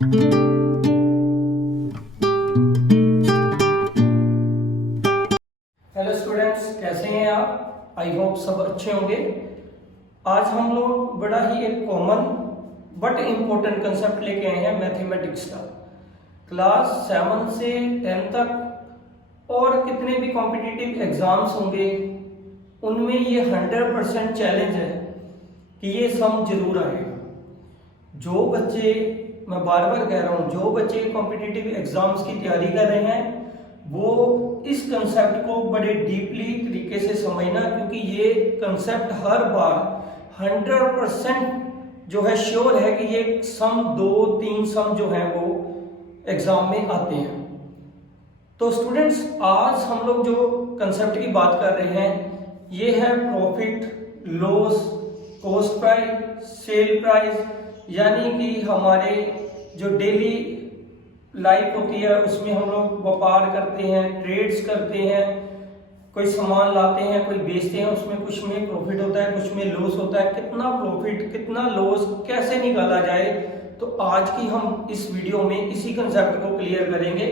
Hello students, कैसे हैं आप? आई होप सब अच्छे होंगे। आज हम लोग बड़ा ही एक कॉमन बट इम्पोर्टेंट कंसेप्ट लेके आए हैं मैथमेटिक्स का। क्लास 7 से 10 तक और कितने भी कॉम्पिटिटिव एग्जाम्स होंगे उनमें ये 100% चैलेंज है कि ये सम जरूर आएगा। जो बच्चे, मैं बार बार कह रहा हूँ, जो बच्चे कॉम्पिटिटिव एग्जाम्स की तैयारी कर रहे हैं वो इस कंसेप्ट को बड़े डीपली तरीके से समझना, क्योंकि ये कंसेप्ट हर बार 100% जो है श्योर है कि ये सम 2-3 सम जो है वो एग्जाम में आते हैं। तो स्टूडेंट्स, आज हम लोग जो कंसेप्ट की बात कर रहे हैं ये है profit, loss, cost price, sale price, यानी कि हमारे जो डेली लाइफ होती है उसमें हम लोग व्यापार करते हैं, ट्रेड्स करते हैं, कोई सामान लाते हैं, कोई बेचते हैं, उसमें कुछ में प्रॉफिट होता है, कुछ में लॉस होता है। कितना प्रॉफिट कितना लॉस कैसे निकाला जाए, तो आज की हम इस वीडियो में इसी कंसेप्ट को क्लियर करेंगे।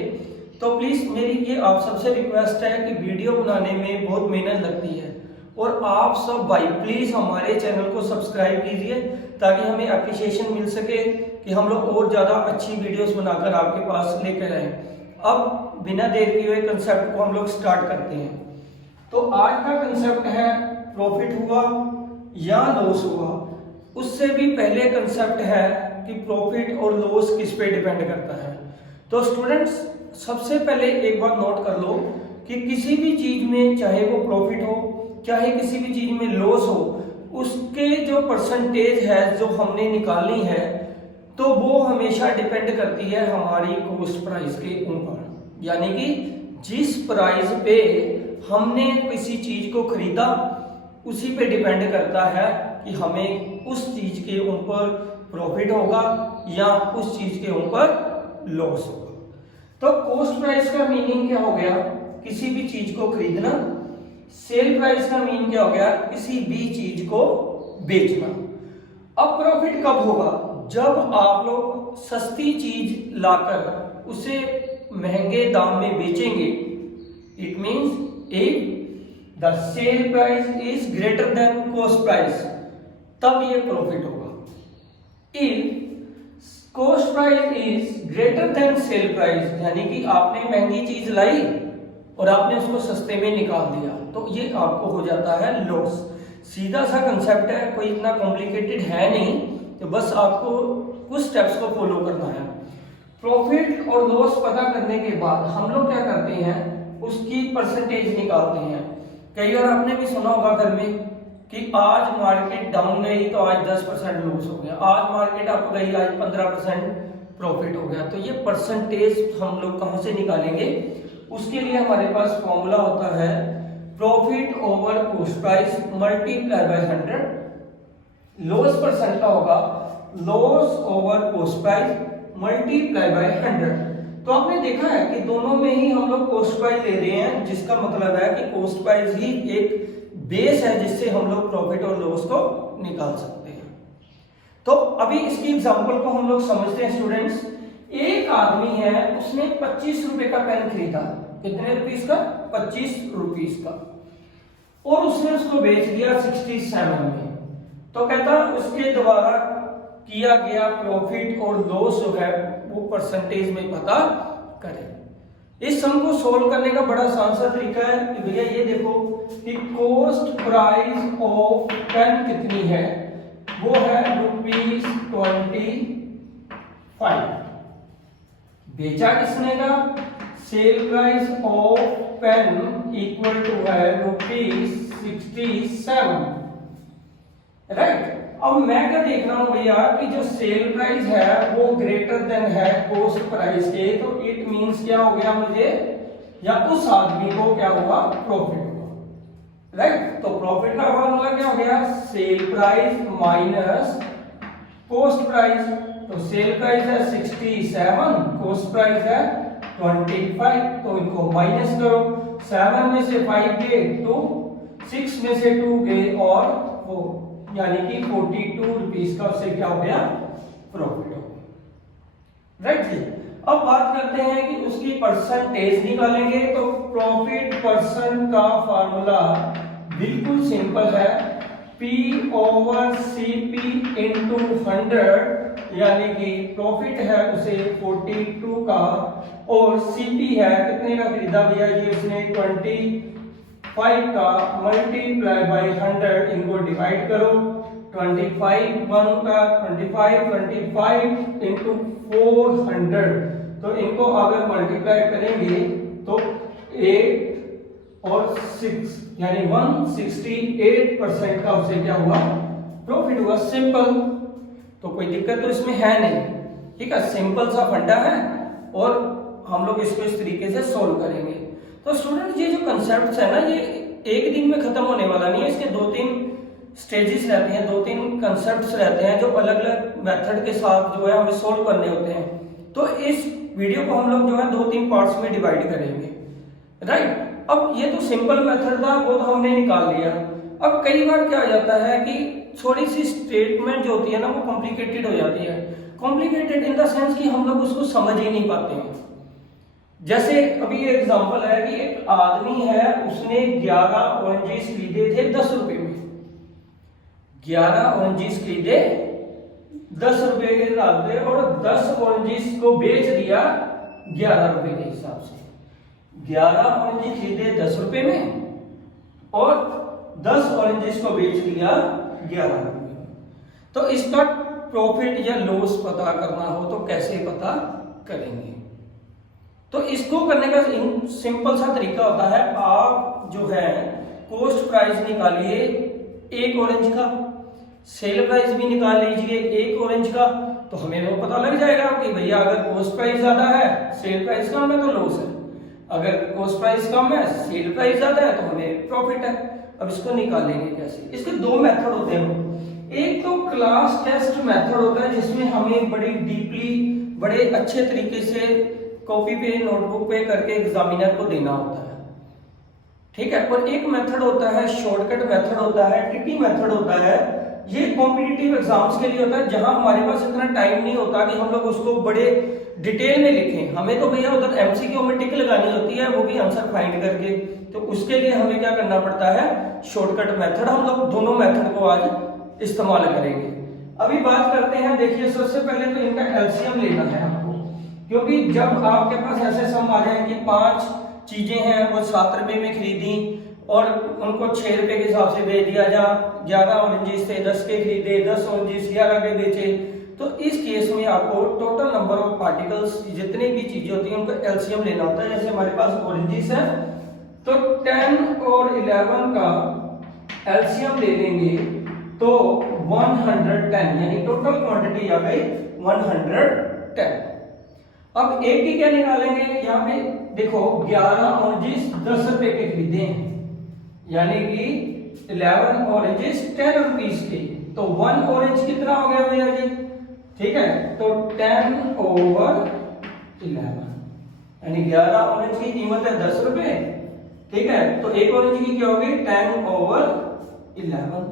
तो प्लीज मेरी ये आप सबसे रिक्वेस्ट है कि वीडियो बनाने में बहुत मेहनत लगती है और आप सब भाई प्लीज हमारे चैनल को सब्सक्राइब कीजिए ताकि हमें अप्रिसिएशन मिल सके कि हम लोग और ज्यादा अच्छी वीडियोस बनाकर आपके पास लेकर आए। अब बिना देर किए हुए कंसेप्ट को हम लोग स्टार्ट करते हैं। तो आज का कंसेप्ट है प्रॉफिट हुआ या लॉस हुआ। उससे भी पहले कंसेप्ट है कि प्रॉफिट और लॉस किस पे डिपेंड करता है। तो स्टूडेंट्स, सबसे पहले एक बात नोट कर लो कि किसी भी चीज में, चाहे वो प्रॉफिट हो चाहे किसी भी चीज में लॉस हो, उसके जो परसेंटेज है जो हमने निकालनी है तो वो हमेशा डिपेंड करती है हमारी कॉस्ट प्राइस के ऊपर। यानी कि जिस प्राइस पे हमने किसी चीज को खरीदा उसी पे डिपेंड करता है कि हमें उस चीज के ऊपर प्रॉफिट होगा या उस चीज के ऊपर लॉस होगा। तो कॉस्ट प्राइस का मीनिंग क्या हो गया? किसी भी चीज को खरीदना। सेल प्राइस का मीनिंग क्या हो गया? किसी भी चीज को बेचना। अब प्रॉफिट कब होगा? जब आप लोग सस्ती चीज लाकर उसे महंगे दाम में बेचेंगे। It means if the sale price is greater than cost price, तब ये प्रॉफिट होगा। If cost price is greater than sale price, यानी कि आपने महंगी चीज लाई और आपने उसको सस्ते में निकाल दिया, तो ये आपको हो जाता है लॉस। सीधा सा कंसेप्ट है, कोई इतना कॉम्प्लिकेटेड है नहीं, तो बस आपको कुछ स्टेप्स को फॉलो करना है। प्रॉफिट और लॉस पता करने के बाद हम लोग क्या करते हैं, उसकी परसेंटेज निकालते हैं। कई बार आपने भी सुना होगा घर में कि आज मार्केट डाउन गई तो आज 10% लॉस हो गया, आज मार्केट अप गई आज 15% प्रॉफिट हो गया। तो ये परसेंटेज हम लोग कहां से निकालेंगे? उसके लिए हमारे पास फॉर्मूला होता है profit over cost price multiply by 100। Loss percent का होगा loss over cost price multiply by 100। तो आपने देखा है कि दोनों में ही हम लोग कॉस्ट प्राइस ले रहे हैं, जिसका मतलब है कि कॉस्ट प्राइस ही एक बेस है जिससे हम लोग प्रॉफिट और लॉस को निकाल सकते हैं। तो अभी इसकी एग्जांपल को हम लोग समझते हैं स्टूडेंट्स। एक आदमी है, उसने 25 रुपए का पेन खरीदा। कितने रुपीस का? 25 रुपीस का, और उसने उसको बेच दिया 67 में। तो कहता उसके द्वारा किया गया प्रॉफिट और लॉस जो है वो परसेंटेज में पता करें। इस सम को सोल्व करने का बड़ा आसान सा तरीका है कि भैया ये देखो कि कॉस्ट प्राइस ऑफ पेन कितनी है, वो है ₹25। बेचा किसने का? Sale price of pen equal to है ₹67, राइट। अब मैं क्या देख रहा हूं भैया कि जो सेल प्राइस है वो ग्रेटर देन है कॉस्ट प्राइस के, तो इट मींस क्या हो गया मुझे, या उस आदमी को क्या हुआ? प्रॉफिट हुआ, राइट। तो प्रॉफिट का फॉर्मूला क्या हो गया? Sale price minus cost price. तो सेल प्राइस है 67, कॉस्ट प्राइस है 25, तो इनको माइनस करो। 7 में से 5 गए तो 6 में से 2 गए और 4, यानी कि 42 रुपीस का उससे क्या हो गया? प्रॉफिट हो गया, अब बात करते हैं कि उसकी परसेंटेज निकालेंगे। तो प्रॉफिट परसेंट का फार्मूला बिल्कुल सिंपल है, P ओवर CP इंटू 100, यानी कि प्रॉफिट है उसे 42 का और CP है कितने का खरीदा भैया जी उसने 25 का, मल्टीप्लाई बाई 100, इनको डिवाइड करो। 25 1 का 25 इंटू 400, तो इनको अगर मल्टीप्लाई करेंगे तो 8 और 6 यानी 168% का उसे क्या हुआ, प्रॉफिट हुआ। सिंपल, तो कोई दिक्कत तो इसमें है नहीं, ठीक है, सिंपल सा फंडा है और हम लोग इसको इस तरीके से सोल्व करेंगे। तो स्टूडेंट ये जो कंसेप्ट है ना, ये एक दिन में खत्म होने वाला नहीं है, इसके 2-3 स्टेजेस रहते हैं, 2-3 कंसेप्ट्स रहते हैं जो अलग अलग मेथड के साथ जो है हमें सोल्व करने होते हैं। तो इस वीडियो को हम लोग जो है 2-3 पार्ट्स में डिवाइड करेंगे, राइट। अब ये तो सिंपल मेथड था, वो तो हमने निकाल लिया। अब कई बार क्या हो जाता है कि थोड़ी सी स्टेटमेंट जो होती है ना वो कॉम्प्लिकेटेड हो जाती है। कॉम्प्लिकेटेड इन द सेंस कि हम लोग उसको समझ ही नहीं पाते हैं। जैसे अभी एग्जांपल है कि एक आदमी है, उसने 11 ऑरेंजेस खरीदे थे 10 रुपए में। 11 ऑरेंजेस खरीदे 10 रुपए के हिसाब से और 10 ऑरेंजेस को बेच दिया 11 रुपए के हिसाब से। 11 ऑरेंजेस खरीदे 10 रुपए में और 10 ऑरेंजेस को बेच दिया 11 रुपए में। तो इसका प्रॉफिट या लॉस पता करना हो तो कैसे पता करेंगे? तो इसको करने का सिंपल सा तरीका होता है, आप जो है कॉस्ट प्राइस निकालिए एक ऑरेंज का, सेल प्राइस भी निकाल लीजिए एक ऑरेंज का, तो हमें वो पता लग जाएगा कि भैया अगर कॉस्ट प्राइस ज्यादा है, सेल प्राइस कम है तो लॉस है, अगर कॉस्ट प्राइस कम है, सेल प्राइस ज्यादा है तो हमें प्रॉफिट है। अब इसको निकालेंगे कैसे? इसके 2 मेथड होते हैं। एक तो क्लास टेस्ट मेथड होता है जिसमें हमें बड़ी डीपली, बड़े अच्छे तरीके से कॉपी पे, नोटबुक पे करके एग्जामिनर को देना होता है, ठीक है। और एक मेथड होता है शॉर्टकट मेथड होता है, ट्रिकी मेथड होता है। ये कॉम्पिटिटिव एग्जाम्स के लिए होता है जहां हमारे पास इतना टाइम नहीं होता कि हम लोग उसको बड़े डिटेल में लिखें। हमें तो भैया उधर एमसीक्यू में टिक लगानी होती है, वो भी आंसर फाइंड करके। तो उसके लिए हमें क्या करना पड़ता है, शॉर्टकट मेथड। हम लोग दोनों मेथड को आज इस्तेमाल करेंगे। अभी बात करते हैं, देखिए सबसे पहले तो इनका एलसीएम लेना है आपको, क्योंकि जब आपके पास ऐसे सम आ जाए कि 5 चीजें हैं वो 7 रुपए में खरीदी और उनको 6 रुपए के हिसाब से बेच दिया, जहाँ 11 ऑरेंजेस थे 10 के खरीदे, 10 ऑरेंजेस 11 के बेचे, तो इस केस में आपको टोटल नंबर ऑफ पार्टिकल्स, जितनी भी चीजें होती हैं उनका एलसीएम लेना होता है। जैसे हमारे पास ऑरेंजेस है तो 10 और 11 का एलसीएम ले लेंगे तो 110, यानी टोटल क्वांटिटी आ गई 110। अब एक की क्या निकालेंगे, यहाँ पे देखो 11 ऑरेंजेस 10 रुपए के खरीदे हैं, यानी कि 11 ऑरेंजेस 10 रुपीस के, तो 1 ऑरेंज कितना हो गया भैया जी, ठीक है। तो 10 ओवर 11, यानी 11 ऑरेंज की कीमत है 10 रुपए, ठीक है। तो एक ऑरेंज की क्या होगी 10 ओवर 11।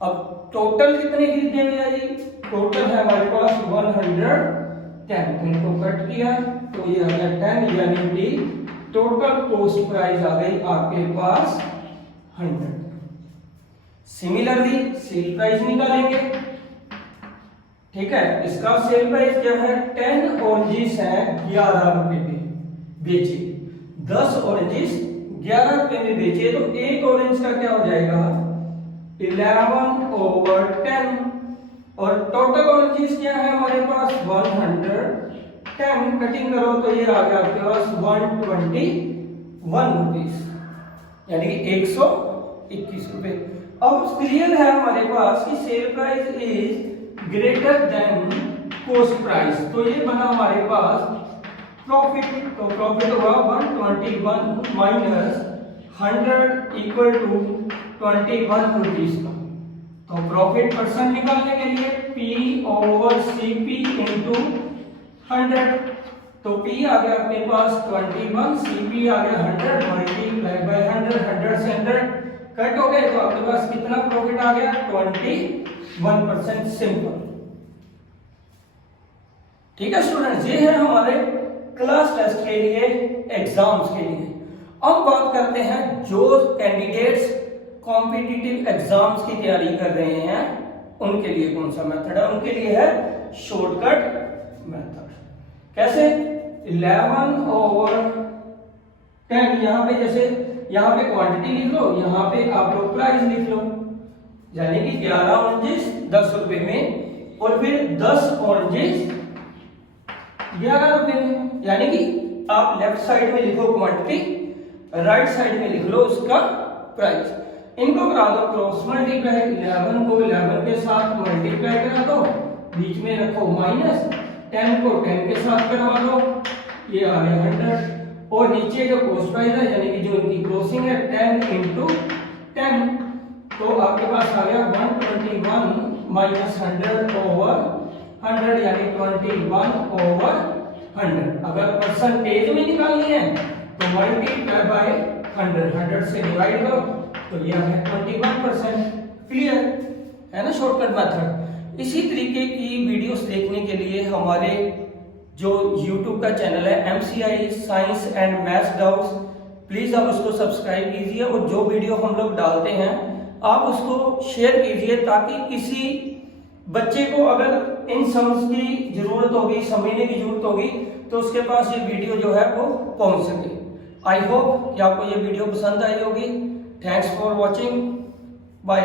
अब टोटल कितने खरीदे भैया जी, टोटल है हमारे पास 110, तो इनको कट किया तो ये आ गया 10, यानी कि टोटल कॉस्ट प्राइस आ गई आपके पास 100। सिमिलरली सेल प्राइस निकालेंगे, ठीक है। इसका सेल प्राइस क्या है, 10 ऑरेंजेस है 11 रुपए में बेचे, 10 ऑरेंजेस 11 रुपए में बेचे, तो एक ऑरेंज का क्या हो जाएगा 11 ओवर 10, और टोटल ऑरेंजेस क्या है हमारे पास 110, कटिंग करो तो ये आ गया आपके पास 121 रुपीस, यानी कि 121 रुपए। अब क्लियर है हमारे पास कि sale price is greater than cost price, तो ये बना हमारे पास प्रॉफिट। तो प्रॉफिट हुआ 121 माइनस 100 इक्वल टू 21 रुपीस का। तो प्रॉफिट परसेंट निकालने के लिए P ओवर CP इंटू 100, तो P आ गया अपने पास 21, CP आ गया 100, मल्टीप्लाई बाय 100, 100 से 100 कट हो गए, तो आपके पास कितना प्रॉफिट आ गया 21%। सिंपल। ठीक है स्टूडेंट्स, ये है हमारे क्लास टेस्ट के लिए, एग्जाम्स के लिए। अब बात करते हैं जो कैंडिडेट्स कॉम्पिटिटिव एग्जाम्स की तैयारी कर रहे हैं उनके लिए कौन सा मेथड है। उनके लिए है शॉर्टकट मेथड। कैसे? 11/10, यहाँ पे जैसे यहाँ पे क्वांटिटी लिख लो, यहाँ पे आप लोग प्राइस लिख लो, यानी कि 11 ऑरेंजेस 10 रुपए में, और फिर 10 ऑरेंजेस 11 रुपए में, यानी कि आप लेफ्ट साइड में लिखो क्वांटिटी, राइट साइड में लिख लो उसका प्राइस। इनको करा दो क्रॉस मल्टीप्लाई, 11 को 11 के साथ मल्टीप्लाई करा दो, बीच में रखो माइनस, 10 को 10 के साथ करवा दो, ये आ गया 100, और नीचे जो कॉस्ट प्राइस है यानी कि जो इनकी क्रॉसिंग है 10 × 10, तो आपके पास आ गया 121 माइनस 100/100, यानी 21/100। अगर परसेंटेज में निकालनी है तो मल्टीप्लाई बाय 100 से डिवाइड करो, तो ये है 21%। क्लियर है ना शॉर्टकट मेथड। इसी तरीके की वीडियोस देखने के लिए हमारे जो YouTube का चैनल है MCI science and maths doubts, please आप उसको सब्सक्राइब कीजिए, और जो वीडियो हम लोग डालते हैं आप उसको शेयर कीजिए, ताकि किसी बच्चे को अगर इन सम्स की जरूरत होगी, समझने की जरूरत होगी, तो उसके पास ये वीडियो जो है वो पहुंच सके। आई होप कि आपको ये वीडियो पसंद आई होगी। Thanks for watching, bye.